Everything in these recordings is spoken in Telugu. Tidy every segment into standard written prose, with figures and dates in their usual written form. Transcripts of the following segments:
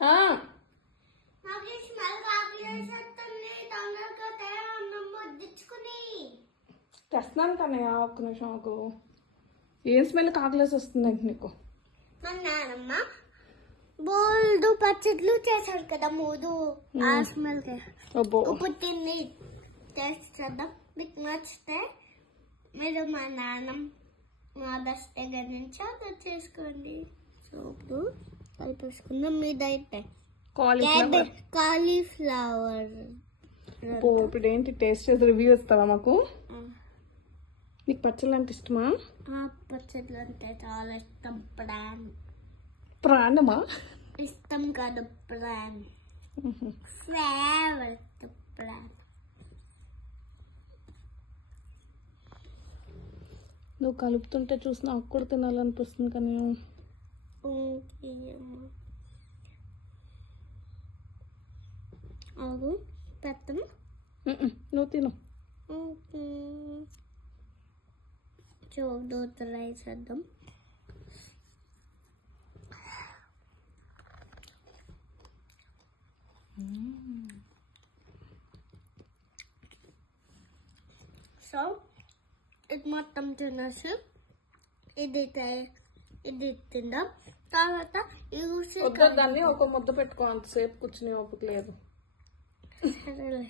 ఆ, తెస్తున్నాను కానీ ఒక్క నిమిషం నాకు ఏం స్మెల్ కాకలేసి వస్తుందండి నీకు? మా నాన్నమ్మ బోల్డ్ పచ్చళ్ళు చేశారు కదా మూడు ఆ స్మెల్ అబ్బో ఇప్పుడు తిని టేస్ట్ చేద్దాం. మీకు నచ్చితే మీరు మా నాన్నమ్మ మా బెస్ట్ దగ్గర నుంచి ఆర్డర్ చేసుకోండి. సో ఇప్పుడు కలిపేసుకుందాం. మీదైతే కాలీఫ్లవర్. కాలీఫ్లవర్ ఇప్పుడు ఏంటి టేస్ట్ చేసి రివ్యూ ఇస్తావా మాకు? నీకు పచ్చళ్ళు అంటే ఇష్టమా? పచ్చళ్ళు అంటే చాలా ఇష్టం. ప్రాణమా? ఇష్టం కాదు, ప్లాన్ ఫేవరెట్ ప్లాన్. నువ్వు కలుపుతుంటే చూసి నాకు కూడా తినాలనిపిస్తుంది కానీ అవును పెట్టను. నువ్వు తిను. చూడు ట్రై చేద్దాం. సో ఇది మొత్తం తినేసి ఇది తిందాం. తర్వాత దాన్ని ఒక ముద్ద పెట్టుకో, అంతసేపు కూర్చుని ఓపిక లేదు. సరేలే.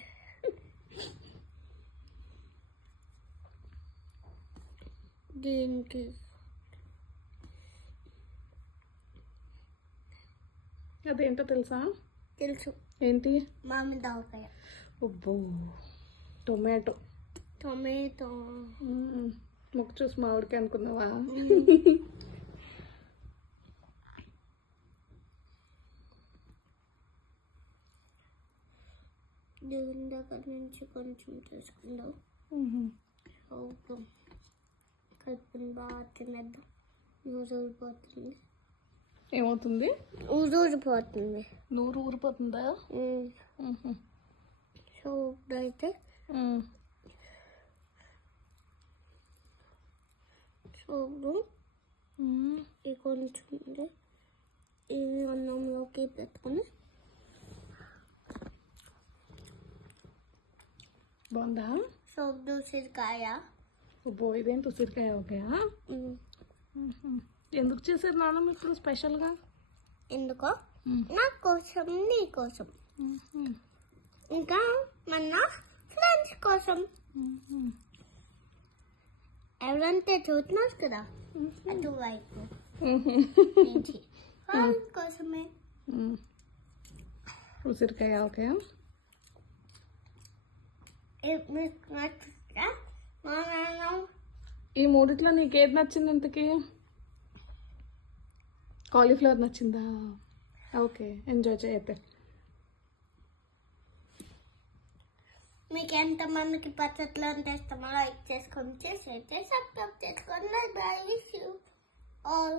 దీనికి అదేంటో తెలుసా? తెలుసు. ఏంటి? మామిడాకాయ. అబ్బో టొమాటో. టొమాటో మొక్క చూసి మామిడికాయ అనుకున్నావా? దేవుని దగ్గర నుంచి కొంచెం చేసుకుందాం. కలుపుని బాగా తినేద్దాం. ఊరిపోతుంది. ఏమవుతుంది? ఊరిపోతుంది. నూరు ఊరిపోతుందా? సో ఇప్పుడైతే చూడు ఇది కొంచెం ఉంది. ఇది అన్నంలోకి పెట్టుకొని బాగుందా? సో ఉసిరికాయ. అబ్బో ఇదేంటి ఉసిరికాయ? ఓకే. ఎందుకు చేశారు నాన్నమ్మ ఇప్పుడు స్పెషల్గా? ఎందుకో నా కోసం, నీ కోసం, ఇంకా మన ఫ్రెండ్స్ కోసం. ఎవరంటే చూస్తున్నారు కదా అటువైపు నుంచి వాళ్ళ కోసమే. ఉసిరికాయ ఓకే. ఈ మూడిట్లో నీకేది నచ్చింది ఇంతకి? కాలీఫ్లవర్ నచ్చిందా? ఓకే ఎంజాయ్ చేయతే. మీకు ఎంతమందికి పచ్చట్లు అంటే ఇష్టమో లైక్ చేసుకొని, షేర్ చేసి, సబ్స్క్రైబ్ చేసుకోండి. By wish you all.